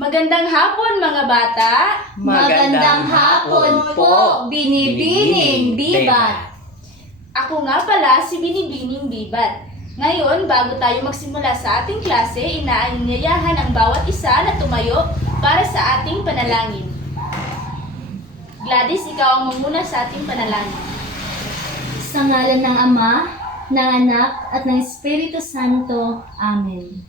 Magandang hapon mga bata! Magandang hapon po, Binibining Bibat. Ako nga pala si Binibining Bibat. Ngayon, bago tayo magsimula sa ating klase, inaanyayahan ang bawat isa na tumayo para sa ating panalangin. Gladys, ikaw ang mamuna sa ating panalangin. Sa ngalan ng Ama, ng Anak, at ng Espiritu Santo. Amen.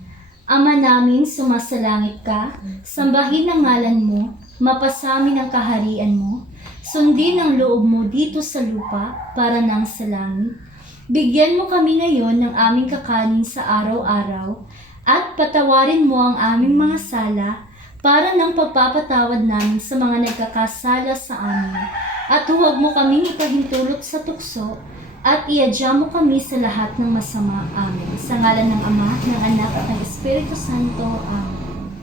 Ama namin, sumasalangit ka, sambahin ang ngalan mo, mapasamin ang kaharian mo, sundin ang loob mo dito sa lupa para nang sa langit. Bigyan mo kami ngayon ng aming kakanin sa araw-araw, at patawarin mo ang aming mga sala para nang pagpapatawad namin sa mga nagkakasala sa amin. At huwag mo kaming ipahintulot sa tukso, at iadya mo kami sa lahat ng masama. Amen. Sa ngalan ng Ama, ng Anak, at ng Espiritu Santo. Amen.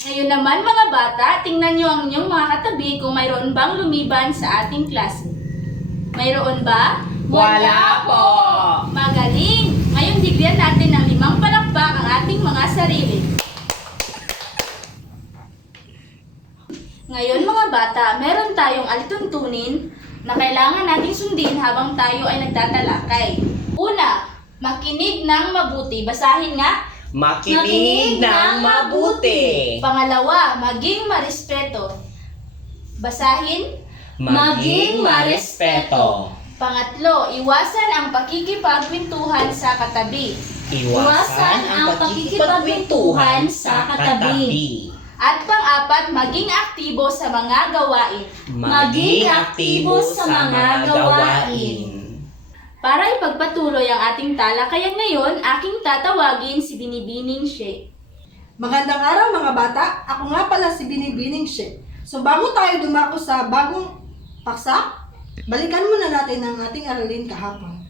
Ngayon naman mga bata, tingnan niyo ang inyong mga katabi kung mayroon bang lumiban sa ating klase. Mayroon ba? Wala po! Magaling! Ngayon bigyan natin ng 5 palakpak ang ating mga sarili. Ngayon mga bata, meron tayong alituntunin na kailangan nating sundin habang tayo ay nagtatalakay. Una, makinig ng mabuti. Basahin nga. Makinig ng mabuti. Pangalawa, maging marespeto. Basahin. Maging marespeto. Pangatlo, iwasan ang pakikipagkwentuhan sa katabi. Iwasan ang pakikipagkwentuhan sa katabi. At pang-apat, maging aktibo sa mga gawain. Maging aktibo sa mga gawain. Para ipagpatuloy ang ating talakayan ngayon, aking tatawagin si Binibining She. Magandang araw mga bata, ako nga pala si Binibining She. So bago tayo dumako sa bagong paksa, balikan muna natin ang ating aralin kahapon.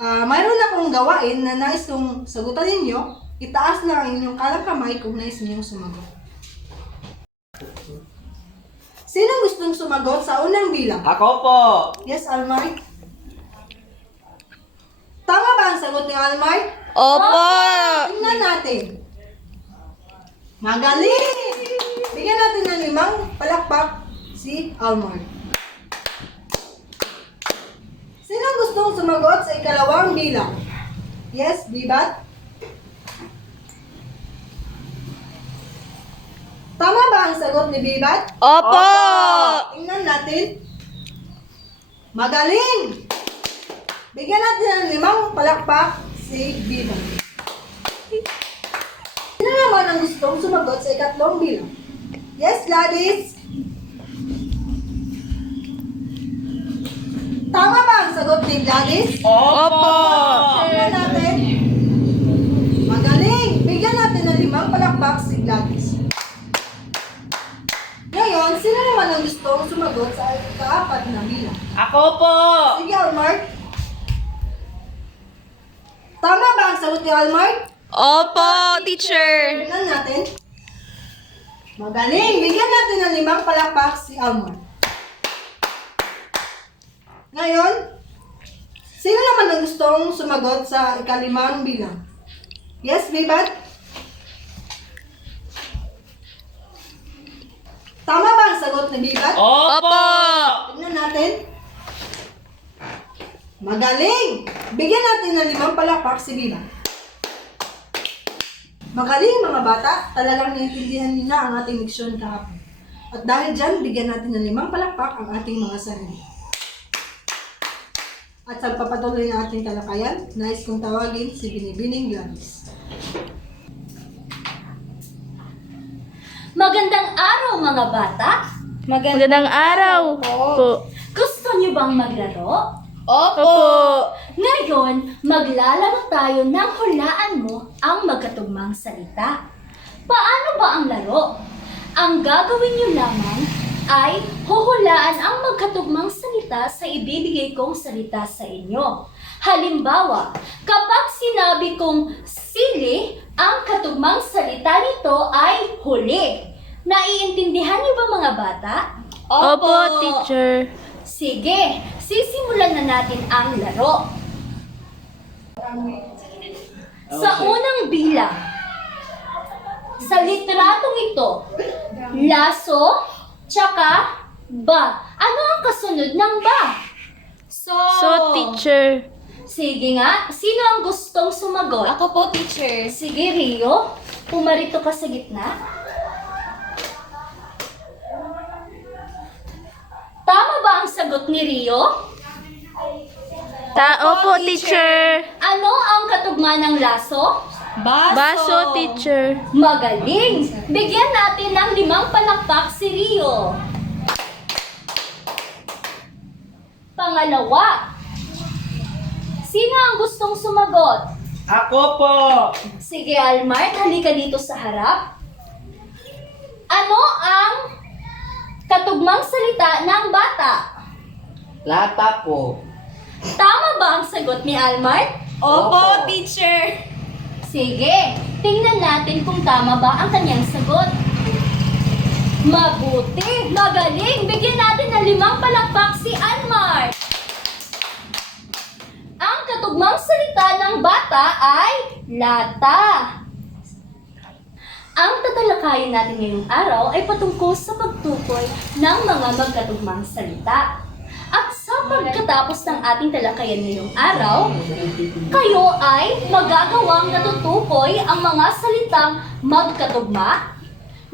Mayroon akong gawain na nais kong sagutan ninyo. Itaas na ang inyong kanang kamay kung nais ninyong sumagot. Sino gustong sumagot sa unang bilang? Ako po! Yes, Almay? Tama ba ang sagot ni Almay? Opo! Tingnan natin. Magaling! Bigyan natin ng 5 palakpak si Almay. Sino gustong sumagot sa ikalawang bilang? Yes, Bibat? Tama ba ang sagot ni Bibat? Opo! Tingnan natin. Magaling! Bigyan natin ng 5 palakpak si Bibat. Sino naman ang gustong sumagot sa ikatlong bilang? Yes, Gladys? Tama ba ang sagot ni Gladys? Opo! Tingnan natin. Magaling! Bigyan natin ng 5 palakpak si Gladys. Ngayon, sino naman ang gustong sumagot sa ika-4 na bilang? Ako po! Sige, Almart. Tama ba ang sagot ni Almart? Opo, teacher! Tingnan natin. Magaling! Bigyan natin ng 5 palakpak si Almart. Ngayon, sino naman ang gustong sumagot sa ika-5 bilang? Yes, Bibat? Tama ba ang sagot ni Bibat? Opo! Tingnan natin. Magaling! Bigyan natin ng 5 palakpak si Bibat. Magaling mga bata, talagang naiintindihan niyo na ang ating leksyon kahapon. At dahil dyan, bigyan natin ng 5 palakpak ang ating mga sarili. At sa papatuloy na ating talakayan, nais kong tawagin si Binibining Gladys. Magandang araw mga bata! Magandang araw po. Gusto niyo bang maglaro? Opo. Ngayon, maglalaro tayo ng hulaan mo ang magkatugmang salita. Paano ba ang laro? Ang gagawin niyo lamang ay huhulaan ang magkatugmang salita sa ibibigay kong salita sa inyo. Halimbawa, kapag sinabi kong sili, ang katugmang salita nito ay huli. Naiintindihan niyo ba mga bata? Opo, teacher. Sige, sisimulan na natin ang laro. Sa unang bilang, sa litratong ito, laso, tsaka ba. Ano ang kasunod ng ba? So, teacher. Sige nga, sino ang gustong sumagot? Ako po, teacher. Sige, Rio. Pumarito ka sa gitna. Tama ba ang sagot ni Rio? Opo, teacher. Ano ang katugma ng laso? Baso, teacher. Magaling! Bigyan natin ng 5 palakpak si Rio. Pangalawa. Sino ang gustong sumagot? Ako po. Sige, Almart, halika dito sa harap. Ano ang katugmang salita ng bata? Lata po. Tama ba ang sagot ni Almart? Opo, teacher. Sige, tingnan natin kung tama ba ang kanyang sagot. Mabuti! Magaling! Bigyan natin ng 5 palakpak si Almart. Ang katugmang salita ng bata ay lata. Ang tatalakayin natin ngayong araw ay patungkol sa pagtukoy ng mga magkatugmang salita. At sa pagkatapos ng ating talakayan ngayong araw, kayo ay magagawang natutukoy ang mga salitang magkatugma,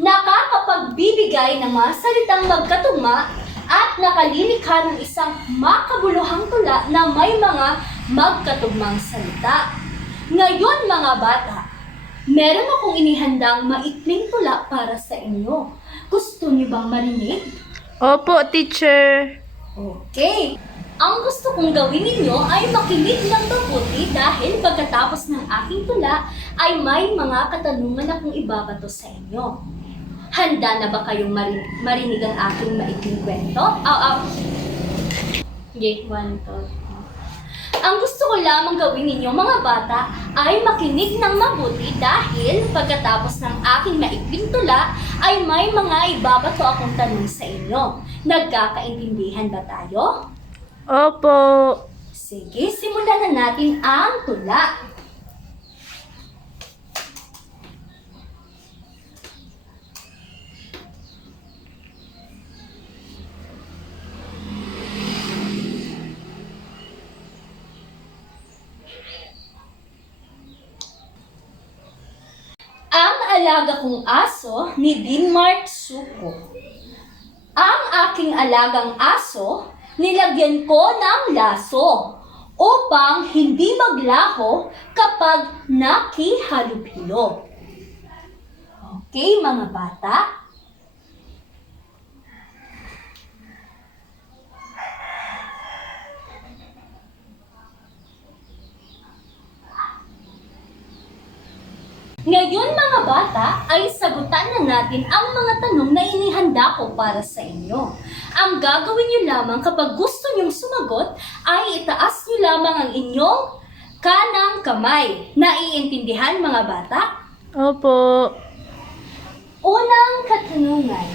nakakapagbibigay ng mga salitang magkatugma, at nakalilikha ng isang makabuluhang tula na may mga magkatugmang salita. Ngayon mga bata, meron akong inihandang maikling tula para sa inyo. Gusto niyo bang marinig? Opo, teacher. Okay. Ang gusto kong gawin ninyo ay makinig ng mabuti dahil pagkatapos ng aking tula ay may mga katanungan akong ibabato sa inyo. Handa na ba kayong marinig ang aking maikling kwento? Okay, 1, 2, 3. Ang gusto ko lamang gawin ninyo mga bata ay makinig ng mabuti dahil pagkatapos ng aking maikling tula ay may mga ibabato akong tanong sa inyo. Nagkakaintindihan ba tayo? Opo. Sige, simulan na natin ang tula. Ang alaga kong aso ni Denmark Suko. Ang aking alagang aso, nilagyan ko ng laso upang hindi maglaho kapag nakihalubilo. Okay, mga bata? Ngayon mga bata ay sagutan na natin ang mga tanong na inihanda ko para sa inyo. Ang gagawin niyo lamang kapag gusto niyong sumagot ay itaas niyo lamang ang inyong kanang kamay. Naiintindihan mga bata? Opo. Unang katanungan.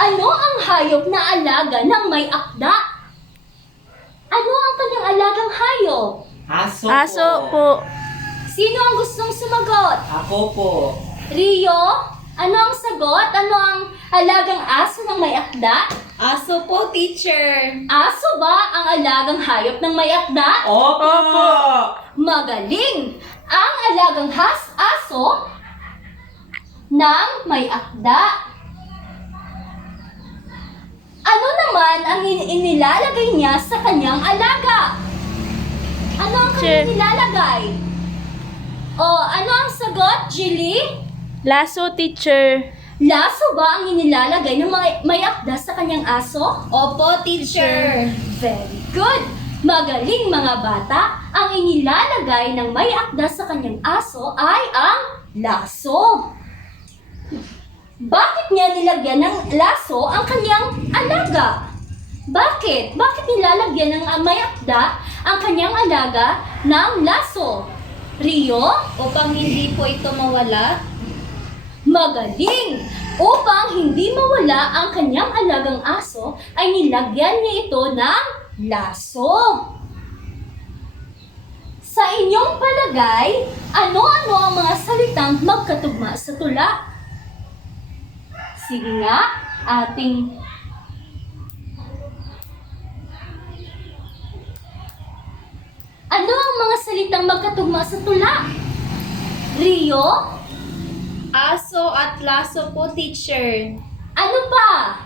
Ano ang hayop na alaga ng may akda? Ano ang kanyang alagang hayop? Aso po. Sino ang gustong sumagot? Ako po. Rio, ano ang sagot? Ano ang alagang aso ng may akda? Aso po, teacher. Aso ba ang alagang hayop ng may akda? Opo. Magaling! Ang alagang aso ng may akda. Ano naman ang inilalagay niya sa kanyang alaga? Ano ang kanyang nilalagay? Ano ang sagot, Jilly? Laso, teacher. Laso ba ang inilalagay ng may akda sa kanyang aso? Opo, teacher. Very good! Magaling mga bata, ang inilalagay ng may akda sa kanyang aso ay ang laso. Bakit niya nilagyan ng laso ang kanyang alaga? Bakit? Bakit nilalagyan ng may akda ang kanyang alaga ng laso? Rio? Upang hindi po ito mawala. Magaling! Upang hindi mawala ang kanyang alagang aso, ay nilagyan niya ito ng laso. Sa inyong palagay, ano-ano ang mga salitang magkatugma sa tula? Sige nga, ating... Ano ang mga salitang magkatugma sa tula? Rio? Aso at laso po, teacher. Ano pa?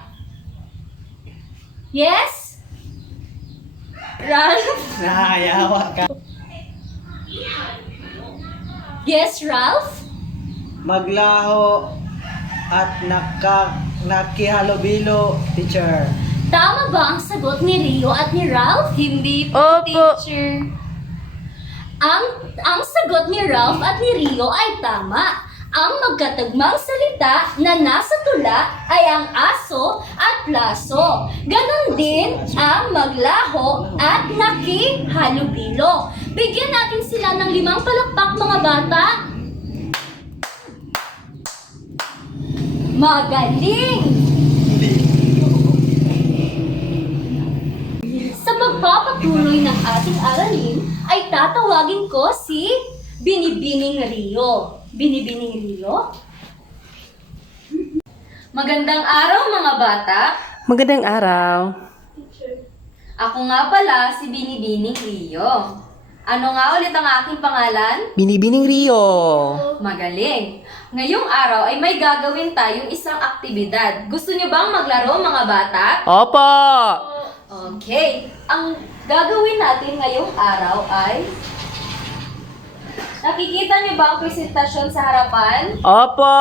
Yes? Ralph? Nahayawa ka. Yes, Ralph? Maglaho at nakihalubilo, teacher. Tama ba ang sagot ni Rio at ni Ralph? Hindi po, Opo. teacher. Ang sagot ni Ralph at ni Rio ay tama. Ang magkatugmang salita na nasa tula ay ang aso at laso. Ganon din ang maglaho at nakihalubilo. Bigyan natin sila ng 5 palakpak, mga bata. Magaling! Sa magpapatuloy ng ating aralin, ay tatawagin ko si Binibining Rio. Binibining Rio? Magandang araw mga bata. Magandang araw. Ako nga pala si Binibining Rio. Ano nga ulit ang aking pangalan? Binibining Rio. Magaling! Ngayong araw ay may gagawin tayong isang aktibidad. Gusto nyo bang maglaro mga bata? Opo. Okay. Ang gagawin natin ngayong araw ay... Nakikita nyo ba ang presentasyon sa harapan? Opo.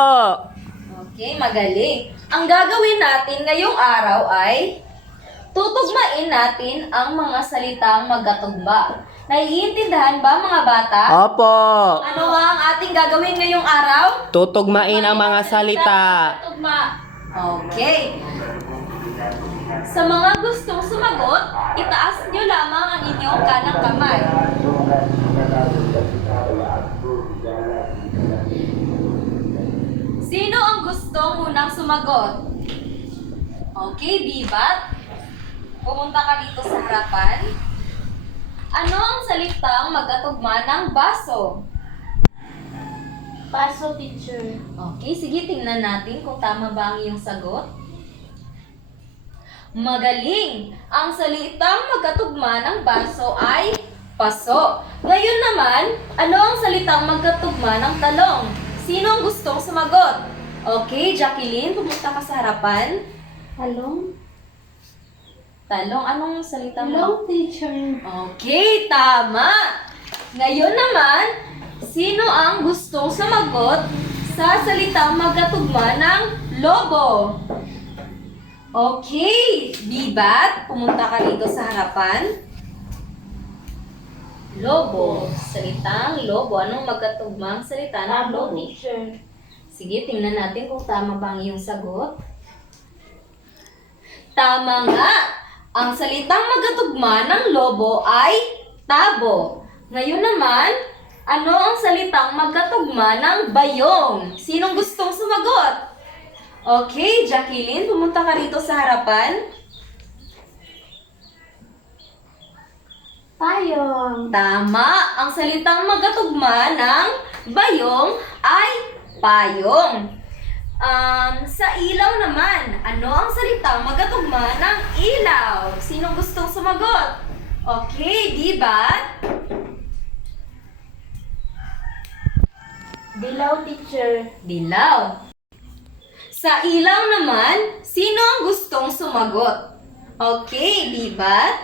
Okay, magaling. Ang gagawin natin ngayong araw ay... Tutugmain natin ang mga salitang magkatugma. Naiintindihan ba mga bata? Opo. Ano nga ang ating gagawin ngayong araw? Tutugmain ang mga salita. Tugma. Okay. Sa mga gustong sumagot, itaas nyo lamang ang inyong kanang kamay. Sino ang gustong unang sumagot? Okay, Bibat. Pumunta ka dito sa harapan. Ano ang salitang magkatugma ng baso? Paso, teacher. Okay, sige, tingnan natin kung tama ba ang iyong sagot. Magaling! Ang salitang magkatugma ng baso ay paso. Ngayon naman, ano ang salitang magkatugma ng talong? Sino ang gustong sumagot? Okay, Jacqueline, pumunta ka sa harapan. Talong? Talong, anong salitang Talong, teacher. Okay, tama! Ngayon naman, sino ang gustong sumagot sa salitang magkatugma ng lobo? Okay, Bibat, pumunta ka dito sa harapan. Lobo, salitang lobo. Anong magkatugmang salita ng lobo? teacher. Sige, tingnan natin kung tama ba ang iyong sagot. Tama nga! Ang salitang magkatugma ng lobo ay tabo. Ngayon naman, ano ang salitang magkatugma ng bayong? Sinong gustong sumagot? Okay, Jacqueline, pumunta ka rito sa harapan. Payong. Tama! Ang salitang magkatugma ng bayong ay payong. Sa ilaw naman, ano ang salitang magkatugma ng ilaw? Sinong gustong sumagot? Okay, di ba? Dilaw, teacher. Dilaw. Sa ilaw naman, sino ang gustong sumagot? Okay, di ba?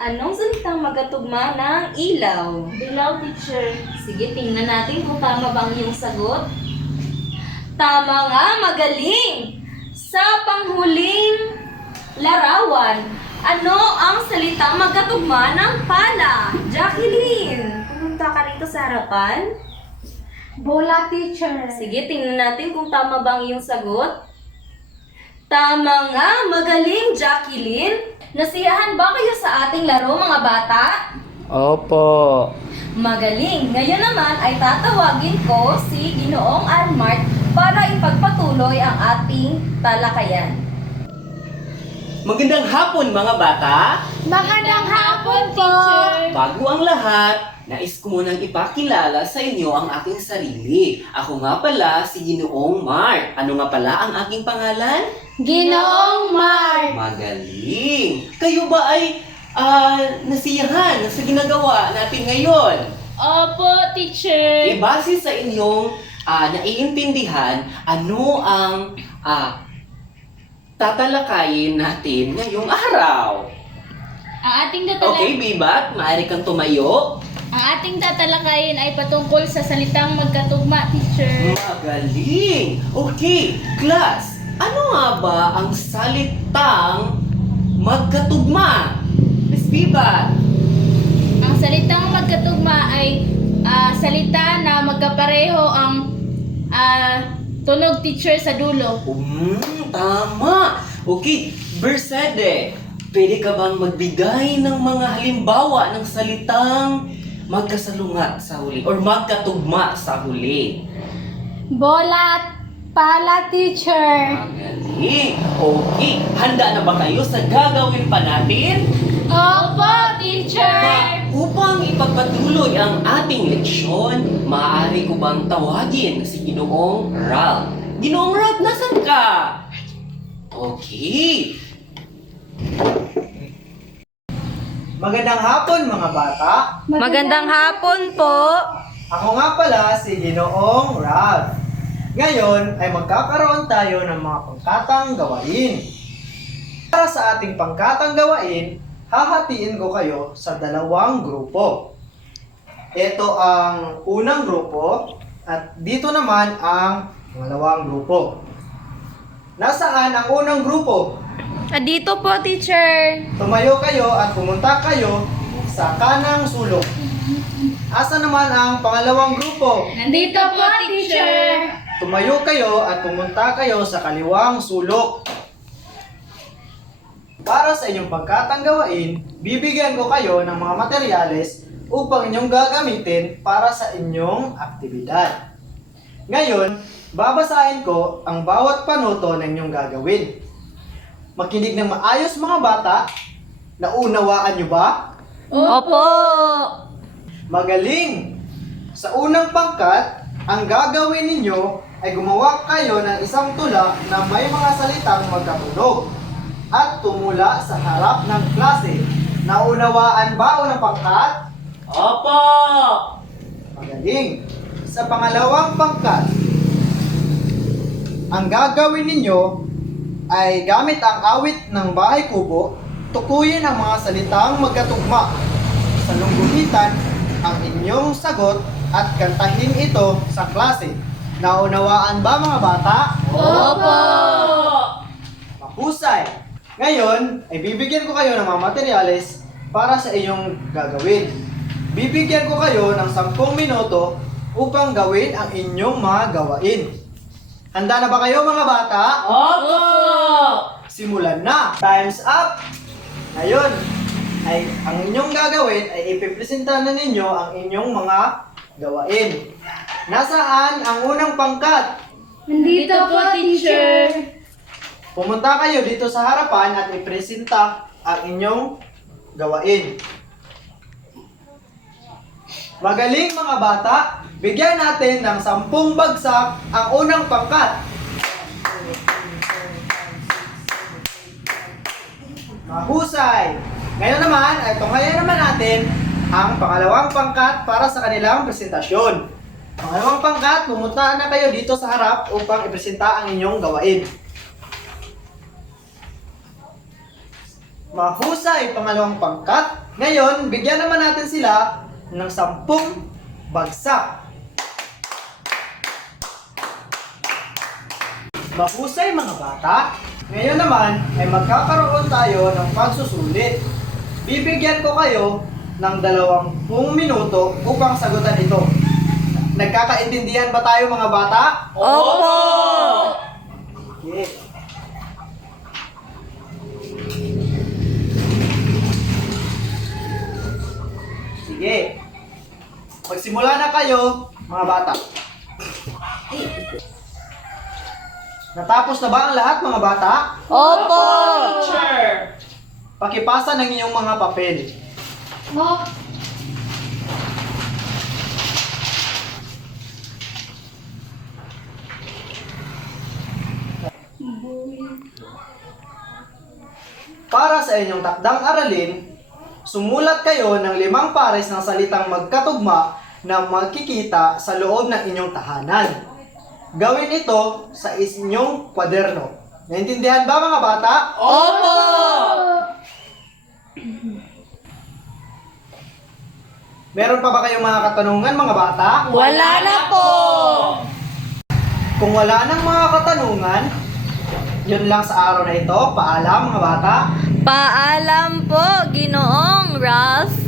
Anong salitang magkatugma ng ilaw? Dilaw, teacher. Sige, tingnan natin kung tama ba ang iyong sagot. Tama nga, magaling! Sa panghuling larawan, ano ang salitang magkatugma ng pala? Jacqueline, pumunta ka rito sa harapan. Bola, teacher. Sige, tingnan natin kung tama ba ang iyong sagot. Tama nga, magaling, Jacqueline! Nasiyahan ba kayo sa ating laro, mga bata? Opo. Magaling! Ngayon naman ay tatawagin ko si Ginoong Almart para ipagpatuloy ang ating talakayan. Magandang hapon mga bata! Magandang hapon, teacher. Bago ang lahat, nais ko munang ipakilala sa inyo ang aking sarili. Ako nga pala si Ginoong Mark. Ano nga pala ang aking pangalan? Ginoong Mark. Magaling! Kayo ba ay nasiyahan sa ginagawa natin ngayon? Opo, teacher. Base sa inyong naiintindihan, ano ang tatalakayin natin ngayong araw? Ang ating Okay, Bibat, maaari kang tumayo. tatalakayin ay patungkol sa salitang magkatugma, teacher. Magaling! Okay, class, ano nga ba ang salitang magkatugma? Miss Bibat? Ang salitang magkatugma ay salita na magkapareho ang tunog, teacher, sa dulo. Tama! Okay, Bersede, pwede ka bang magbigay ng mga halimbawa ng salitang magkasalungat sa huli or magkatugma sa huli? Bola at pala, teacher. Magaling! Okay, handa na ba kayo sa gagawin pa natin? Opo, teacher. Upang ipagpatuloy ang ating leksyon, maaari ko bang tawagin si Ginoong Ralph? Ginoong Ralph, nasan ka? Okay. Magandang hapon mga bata. Magandang hapon po. Ako nga pala si Ginoong Ralph. Ngayon ay magkakaroon tayo ng mga pangkatang gawain. Para sa ating pangkatang gawain, hahatiin ko kayo sa dalawang grupo. Ito ang unang grupo at dito naman ang pangalawang grupo. Nasaan ang unang grupo? Dito po, teacher. Tumayo kayo at pumunta kayo sa kanang sulok. Asa naman ang pangalawang grupo? Nandito po, teacher. Tumayo kayo at pumunta kayo sa kaliwang sulok. Para sa inyong pagkatang gawain, bibigyan ko kayo ng mga materyales upang inyong gagamitin para sa inyong aktibidad. Ngayon, babasahin ko ang bawat panuto na inyong gagawin. Makinig ng maayos mga bata. Naunawaan nyo ba? Opo. Magaling! Sa unang pangkat, ang gagawin ninyo ay gumawa kayo ng isang tula na may mga salitang magkatunog at tumula sa harap ng klase. Naunawaan ba unang pangkat? Opo! Magaling! Sa pangalawang pangkat, ang gagawin ninyo ay gamit ang awit ng bahay kubo, tukuyin ang mga salitang magkatugma. Sa lungguhitan ang inyong sagot at kantahin ito sa klase. Naunawaan ba mga bata? Opo. Mahusay! Ngayon, ay bibigyan ko kayo ng mga materyales para sa inyong gagawin. Bibigyan ko kayo ng 10 minuto upang gawin ang inyong mga gawain. Handa na ba kayo mga bata? Opo! Simulan na! Time's up! Ngayon, ay ang inyong gagawin ay ipipresenta na ninyo ang inyong mga gawain. Nasaan ang unang pangkat? Nandito po, teacher. Pumunta kayo dito sa harapan at ipresenta ang inyong gawain. Magaling mga bata, bigyan natin ng 10 bagsak ang unang pangkat. Mahusay! Ngayon naman, ay tunghayan naman natin ang pangalawang pangkat para sa kanilang presentasyon. Pangalawang pangkat, pumunta na kayo dito sa harap upang ipresenta ang inyong gawain. Mahusay, pangalawang pangkat. Ngayon, bigyan naman natin sila ng 10 bagsak. Mahusay mga bata. Ngayon naman ay magkakaroon tayo ng pagsusulit. Bibigyan ko kayo ng 20 minuto upang sagutan ito. Nagkakaintindihan ba tayo mga bata? Opo. Okay. Sige. Magsimula na kayo, mga bata. Natapos na ba ang lahat mga bata? Opo! Teacher! Pakipasa ng inyong mga papel. Para sa inyong takdang aralin, sumulat kayo ng 5 pares ng salitang magkatugma na magkikita sa loob ng inyong tahanan. Gawin ito sa inyong kwaderno. Naintindihan ba mga bata? Opo! Meron pa ba kayong mga katanungan mga bata? Wala na po! Kung wala nang mga katanungan, yun lang sa araw na ito. Paalam mga bata. Paalam po, Ginoong Ralph.